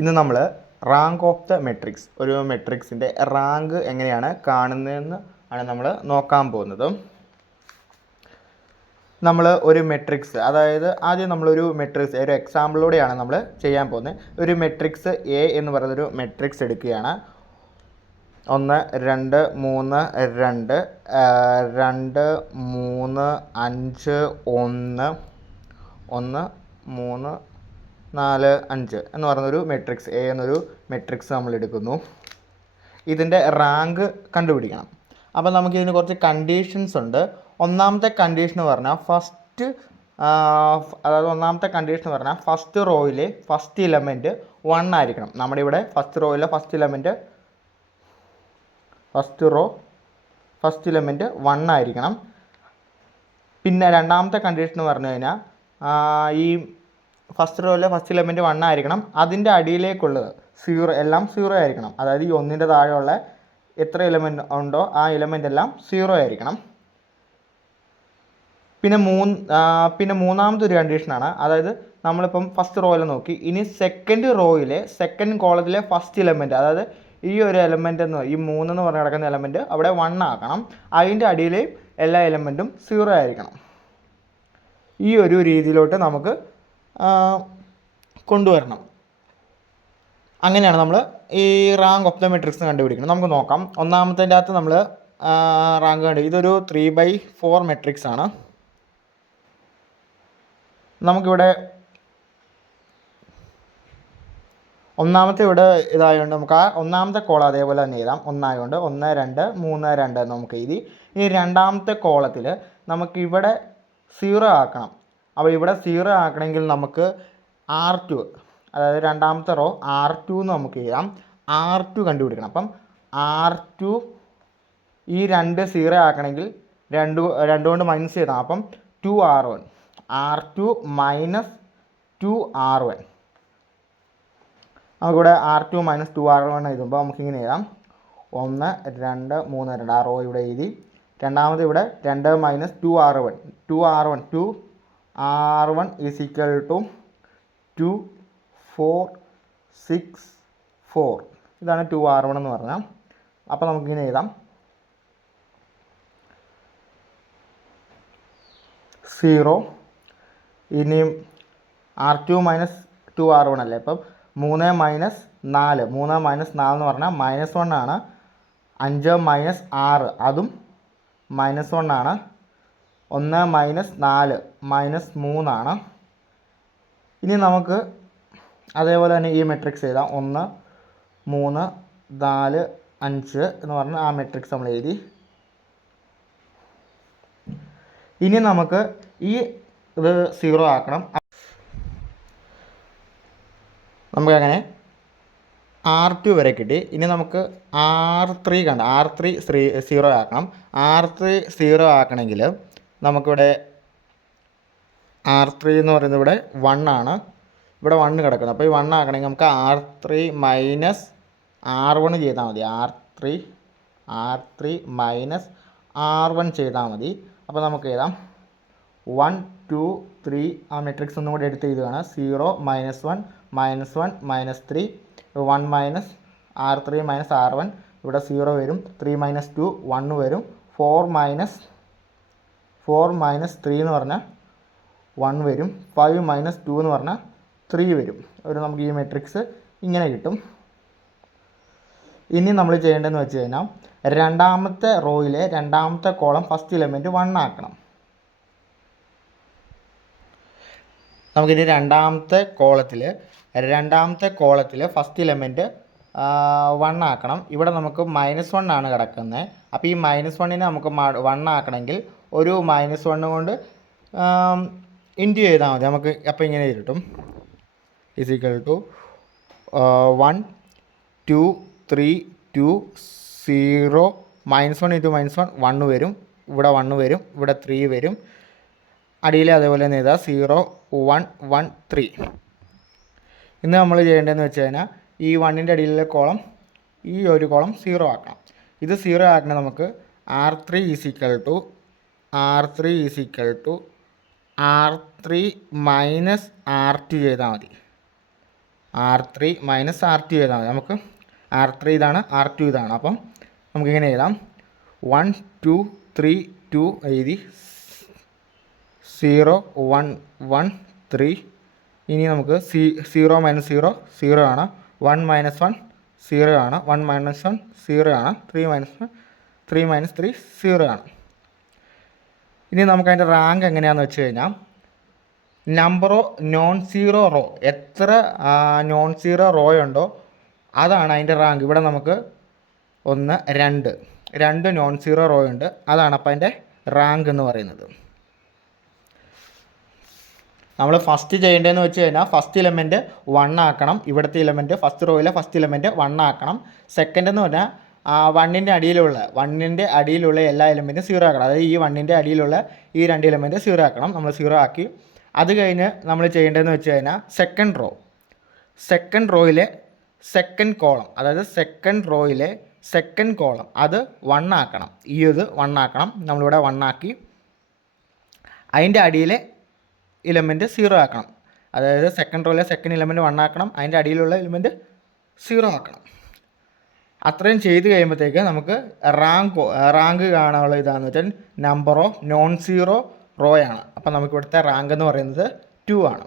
ഇന്ന് നമ്മൾ rank of the matrix, ഒരു മെട്രിക്സിൻ്റെ റാങ്ക് എങ്ങനെയാണ് കാണുന്നതെന്ന് ആണ് നമ്മൾ നോക്കാൻ പോകുന്നത്. നമ്മൾ ഒരു മെട്രിക്സ്, അതായത് ആദ്യം നമ്മളൊരു മെട്രിക്സ് ഒരു എക്സാമ്പിളിലൂടെയാണ് നമ്മൾ ചെയ്യാൻ പോകുന്നത്. ഒരു മെട്രിക്സ് എ എന്ന് പറയുന്നൊരു മെട്രിക്സ് എടുക്കുകയാണ്. 1 2 3 2 2 3 5 1 1 3 4 5 എന്ന് പറയുന്നൊരു മെട്രിക്സ് എ എന്നൊരു മെട്രിക്സ് നമ്മൾ എടുക്കുന്നു. ഇതിൻ്റെ റാങ്ക് കണ്ടുപിടിക്കണം. അപ്പോൾ നമുക്കിതിന് കുറച്ച് കണ്ടീഷൻസ് ഉണ്ട്. ഒന്നാമത്തെ കണ്ടീഷൻ പറഞ്ഞാൽ ഒന്നാമത്തെ കണ്ടീഷൻ പറഞ്ഞാൽ ഫസ്റ്റ് റോയിലെ ഫസ്റ്റ് ഇലമെൻറ്റ് 1 ആയിരിക്കണം. നമ്മുടെ ഇവിടെ ഫസ്റ്റ് റോയിലെ ഫസ്റ്റ് ഇലമെൻറ്റ് 1 ആയിരിക്കണം. പിന്നെ രണ്ടാമത്തെ കണ്ടീഷൻ പറഞ്ഞു കഴിഞ്ഞാൽ ഈ ഫസ്റ്റ് റോയിലെ ഫസ്റ്റ് ഇലമെൻറ്റ് 1 ആയിരിക്കണം. അതിൻ്റെ അടിയിലേക്കുള്ളത് 0 എല്ലാം 0 ആയിരിക്കണം. അതായത് ഈ 1ൻ്റെ താഴെയുള്ള എത്ര ഇലമെൻറ്റ് ഉണ്ടോ ആ ഇലമെൻ്റ് എല്ലാം 0 ആയിരിക്കണം. പിന്നെ മൂന്നാമത്തെ ഒരു കണ്ടീഷനാണ്, അതായത് നമ്മളിപ്പം ഫസ്റ്റ് റോയിൽ നോക്കി, ഇനി സെക്കൻഡ് റോയിലെ സെക്കൻഡ് കോളത്തിലെ ഫസ്റ്റ് ഇലമെൻറ്റ്, അതായത് ഈ ഒരു എലമെൻ്റ് ഈ 3 എന്ന് പറഞ്ഞ് കിടക്കുന്ന എലമെൻറ്റ് അവിടെ 1 ആക്കണം. അതിൻ്റെ അടിയിലെ എല്ലാ എലമെൻറ്റും 0 ആയിരിക്കണം. ഈ ഒരു രീതിയിലോട്ട് നമുക്ക് കൊണ്ടുവരണം. അങ്ങനെയാണ് നമ്മൾ ഈ റാങ്ക് ഓഫ് ദ മെട്രിക്സ് കണ്ടുപിടിക്കണം. നമുക്ക് നോക്കാം. ഒന്നാമത്തേൻ്റെ അകത്ത് നമ്മൾ റാങ്ക് ഇതൊരു 3/4 മെട്രിക്സ് ആണ്. നമുക്കിവിടെ ഒന്നാമത്തെ ഇവിടെ ഇതായതുകൊണ്ട് നമുക്ക് ആ ഒന്നാമത്തെ കോളം അതേപോലെ തന്നെ എഴുതാം. 1 ആയതുകൊണ്ട് 1 2 3 2 നമുക്ക് എഴുതി. ഇനി രണ്ടാമത്തെ കോളത്തിൽ നമുക്കിവിടെ 0 ആക്കണം. അപ്പോൾ ഇവിടെ 0 ആക്കണമെങ്കിൽ നമുക്ക് R2, അതായത് രണ്ടാമത്തെ റോ R2 എന്ന് നമുക്ക് എഴുതാം. R2 കണ്ടുപിടിക്കണം. അപ്പം R2 ഈ 2 0 ആക്കണമെങ്കിൽ 2 കൊണ്ട് മൈനസ് ചെയ്താൽ അപ്പം 2R1, R2 മൈനസ് 2R1. നമുക്കിവിടെ R2 മൈനസ് 2R1 എഴുതുമ്പോൾ നമുക്കിങ്ങനെ എഴുതാം. 1 2 3 2 ആ റോ ഇവിടെ എഴുതി. രണ്ടാമത് ഇവിടെ 2 minus 2R1 is equal to 2 4 6 4. ഇതാണ് 2R1 എന്ന് പറഞ്ഞാൽ. അപ്പോൾ നമുക്കിങ്ങനെ എഴുതാം 0. ഇനിയും R2 മൈനസ് 2R1 അല്ലേ, അപ്പം 3 മൈനസ് 4 എന്ന് പറഞ്ഞാൽ -1 ആണ്. 5 മൈനസ് 6 അതും -1 ആണ്. 1 മൈനസ് 4 -3 ആണ്. ഇനി നമുക്ക് അതേപോലെ തന്നെ ഈ മെട്രിക്സ് എഴുതാം. 1 3 4 5 എന്ന് പറഞ്ഞാൽ ആ മെട്രിക്സ് നമ്മൾ എഴുതി. ഇനി നമുക്ക് ഇത് 0 ആക്കണം. നമുക്കങ്ങനെ R2 വരെ കിട്ടി. ഇനി നമുക്ക് R3 R3 0 ആക്കണം. R3 0 ആക്കണമെങ്കിൽ നമുക്കിവിടെ R3 എന്ന് പറയുന്നത് ഇവിടെ 1 ആണ്. ഇവിടെ 1 കിടക്കുന്നത്. അപ്പോൾ ഈ 1 ആക്കണമെങ്കിൽ നമുക്ക് R3 മൈനസ് R1 ചെയ്താൽ മതി. R3 മൈനസ് R1 ചെയ്താൽ മതി. അപ്പോൾ നമുക്ക് എഴുതാം 1 2 3. ആ മെട്രിക്സ് ഒന്നും കൂടി എടുത്ത് എഴുതുകയാണ്. 0 -1 -1 -3 1 മൈനസ് R3 മൈനസ് R1. ഇവിടെ 0 വരും. 3 മൈനസ് 2 1 വരും. 4 മൈനസ് 3 എന്ന് പറഞ്ഞാൽ 1 വരും. 5 മൈനസ് 2 എന്ന് പറഞ്ഞാൽ 3 വരും. നമുക്ക് ഈ മെട്രിക്സ് ഇങ്ങനെ കിട്ടും. ഇനി നമ്മൾ ചെയ്യേണ്ടതെന്ന് വെച്ച് കഴിഞ്ഞാൽ രണ്ടാമത്തെ റോയിലെ രണ്ടാമത്തെ കോളം ഫസ്റ്റ് ഇലമെൻറ്റ് 1 ആക്കണം. നമുക്കിനി രണ്ടാമത്തെ കോളത്തിൽ ഫസ്റ്റ് ഇലമെൻറ്റ് 1 ആക്കണം. ഇവിടെ നമുക്ക് -1 ആണ് കിടക്കുന്നത്. അപ്പോൾ ഈ -1നെ നമുക്ക് 1 ആക്കണമെങ്കിൽ ഒരു -1 കൊണ്ട് ഇൻറ്റു ചെയ്താൽ മതി. നമുക്ക് അപ്പോൾ ഇങ്ങനെ കിട്ടും ഈസ് ഈക്വൽ ടു 1 2 3 2 0 -1 ഇൻറ്റു -1 1 വരും. ഇവിടെ 1 വരും. ഇവിടെ 3 വരും. അടിയിൽ അതേപോലെ തന്നെ എഴുതാം 0 1 1 3. ഇന്ന് നമ്മൾ ചെയ്യേണ്ടതെന്ന് വെച്ച് കഴിഞ്ഞാൽ ഈ 1ൻ്റെ അടിയിലെ കോളം ഈ ഒരു കോളം 0 ആക്കണം. ഇത് 0 ആക്കണം. നമുക്ക് R3 is equal to R3 minus R2 ചെയ്താൽ മതി. R3 മൈനസ് R2 ചെയ്താൽ മതി. നമുക്ക് R3 ഇതാണ്, R2 ഇതാണ്. അപ്പം നമുക്കിങ്ങനെ എഴുതാം 1 2 3 2 എഴുതി 0 1 1 3. ഇനി നമുക്ക് 0 മൈനസ് 0 0 ആണ്, 1 മൈനസ് 1 0 ആണ്, 1 മൈനസ് 1 0 ആണ്, 3 മൈനസ് 3 0 ആണ്. ഇനി നമുക്ക് അതിൻ്റെ റാങ്ക് എങ്ങനെയാണെന്ന് വെച്ച് കഴിഞ്ഞാൽ number of non zero row, എത്ര നോൺ സീറോ റോ ഉണ്ടോ അതാണ് അതിൻ്റെ റാങ്ക്. ഇവിടെ നമുക്ക് 1 2 നോൺ സീറോ റോ ഉണ്ട്, അതാണ് അപ്പോൾ അതിൻ്റെ റാങ്ക് എന്ന് പറയുന്നത്. നമ്മൾ ഫസ്റ്റ് ചെയ്യേണ്ടതെന്ന് വെച്ച് കഴിഞ്ഞാൽ ഫസ്റ്റ് ഇലമെൻറ്റ് 1 ആക്കണം. ഇവിടുത്തെ ഇലമെൻറ്റ് ഫസ്റ്റ് റോയിലെ ഫസ്റ്റ് ഇലമെൻറ്റ് 1 ആക്കണം. സെക്കൻഡ് എന്ന് പറഞ്ഞാൽ 1ൻ്റെ അടിയിലുള്ള എല്ലാ എലമെൻറ്റും 0 ആക്കണം. അതായത് ഈ 1ൻ്റെ അടിയിലുള്ള ഈ 2 എലമെൻറ്റ് 0 ആക്കണം. നമ്മൾ 0 ആക്കി. അത് കഴിഞ്ഞ് നമ്മൾ ചെയ്യേണ്ടതെന്ന് വെച്ച് കഴിഞ്ഞാൽ സെക്കൻഡ് റോയിലെ സെക്കൻഡ് കോളം, അതായത് സെക്കൻഡ് റോയിലെ സെക്കൻഡ് കോളം അത് 1 ആക്കണം. ഈ ഇത് 1 ആക്കണം. നമ്മളിവിടെ 1 ആക്കി. അതിൻ്റെ അടിയിലെ ഇലമെൻറ്റ് 0 ആക്കണം. അതായത് സെക്കൻഡ് റോയിലെ സെക്കൻഡ് ഇലമെൻറ്റ് 1 ആക്കണം, അതിൻ്റെ അടിയിലുള്ള ഇലമെൻറ്റ് 0 ആക്കണം. അത്രയും ചെയ്ത് കഴിയുമ്പോഴത്തേക്ക് നമുക്ക് റാങ്ക് കാണാനുള്ള ഇതാണെന്ന് വെച്ചാൽ number of non zero row ആണ്. അപ്പം നമുക്ക് ഇവിടുത്തെ റാങ്ക് എന്ന് പറയുന്നത് 2 ആണ്.